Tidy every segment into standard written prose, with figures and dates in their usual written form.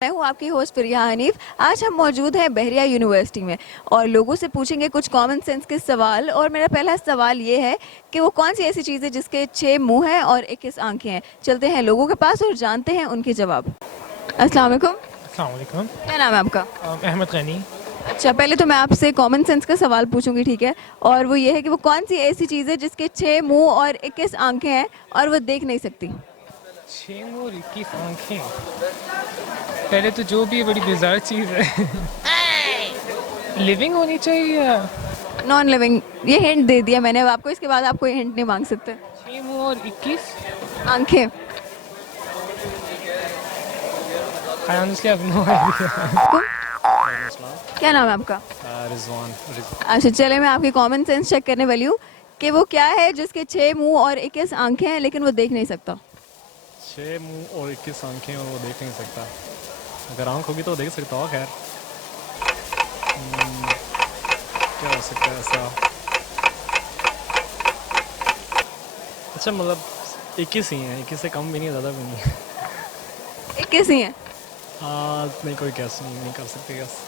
मैं हूँ आपकी होस्ट प्रिया हनीफ। आज हम मौजूद हैं बहरिया यूनिवर्सिटी में और लोगों से पूछेंगे कुछ कॉमन सेंस के सवाल। और मेरा पहला सवाल ये है कि वो कौन सी ऐसी चीज़ है जिसके 6 मुंह हैं और 21 आंखें हैं। चलते हैं लोगों के पास और जानते हैं उनके जवाब। अस्सलाम वालेकुम। अस्सलाम वालेकुम। क्या नाम है आपका? अहमद गनी। अच्छा, पहले तो मैं आपसे कॉमन सेंस का सवाल पूछूंगी, ठीक है? और वो ये है कि वो कौन सी ऐसी चीज़ है जिसके 6 मुंह और 21 आंखें हैं और वो देख नहीं सकती। 6 और 21 आंखें। पहले तो जो भी है बड़ी बिजार चीज़ है। लिविंग होनी चाहिए या नॉन लिविंग। ये हिंट दे दिया मैंने अब आपको, इसके बाद आप कोई हिंट नहीं मांग सकते। 6 और 21। आंखें। I honestly have no idea. आपको क्या नाम है आपका? रिजवान। अच्छा, चले मैं आपकी कॉमन सेंस चेक करने वाली हूँ कि वो क्या है जिसके 6 मुंह और 21 आंखें हैं लेकिन वो देख नहीं सकता। 6 मुंह और 21 आंखें और वो देख नहीं सकता। अगर आंख होगी तो देख सकता हो। खैर क्या हो सकता है ऐसा? अच्छा मतलब 21 ही है, 21 से कम भी नहीं, ज़्यादा भी नहीं। 21 ही है। हाँ नहीं, कोई गैस नहीं कर सकते। गैस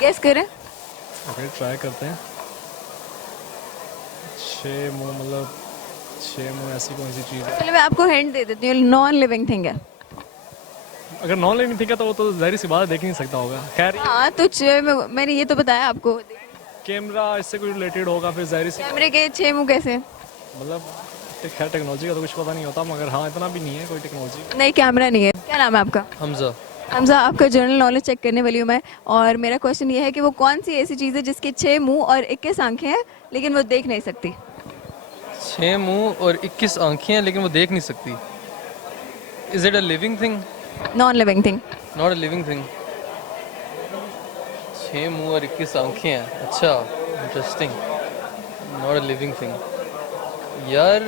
गेस करें। ओके ट्राई करते हैं। 6 मुंह मतलब 6 मुंह ऐसी कौन सी चीज़ है? चलो मैं आपको हिंट दे देती हूँ, नॉन लिविंग थिंग है। अगर नॉन लिविंग थिंग है तो वो तो ज़ाहिर सी बात है देख नहीं सकता होगा। खैर हाँ तो मैंने ये तो बताया आपको। कैमरा इससे कोई रिलेटेड होगा फिर, ज़ाहिर सी कैमरे के 6 मुंह कैसे? मतलब खैर टेक्नोलॉजी का तो कुछ पता नहीं होता, मगर हाँ इतना भी नहीं है कोई टेक्नोलॉजी। नहीं, कैमरा नहीं है। क्या नाम है आपका? हमजा। हमजा, आपका जनरल नॉलेज चेक करने वाली हूँ मैं। और मेरा क्वेश्चन ये है कि वो कौन सी ऐसी चीज़ है जिसके 6 मुंह और 21 आंखें हैं लेकिन वो देख नहीं सकती। 6 मुंह और 21 आंखें हैं लेकिन वो देख नहीं सकती। Is it a living thing? Non living thing. Not a living thing. 6 मुंह और 21 आंखें हैं, अच्छा interesting. Not a living thing यार।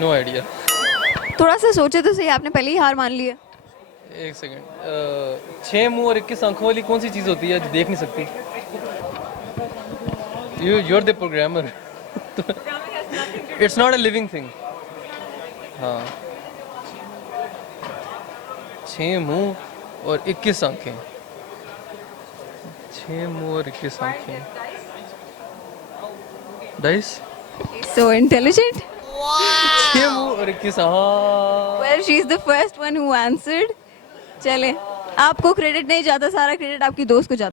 No idea. थोड़ा सा सोचे तो सही, आपने पहले ही हार मान ली है। एक सेकेंड। 6 मुंह और 21 आंखों वाली कौन सी चीज़ होती है जो देख नहीं सकती? You are the programmer. It's not a living thing. हाँ, 6 मुंह और 21 आंखें। 6 मुंह और 21 आंखें। डाइस। So intelligent. 6 मुंह और 21। हाँ। Well, she is the first one who answered. चले, आपको क्रेडिट नहीं जाता, सारा क्रेडिट आपकी दोस्त को जाता।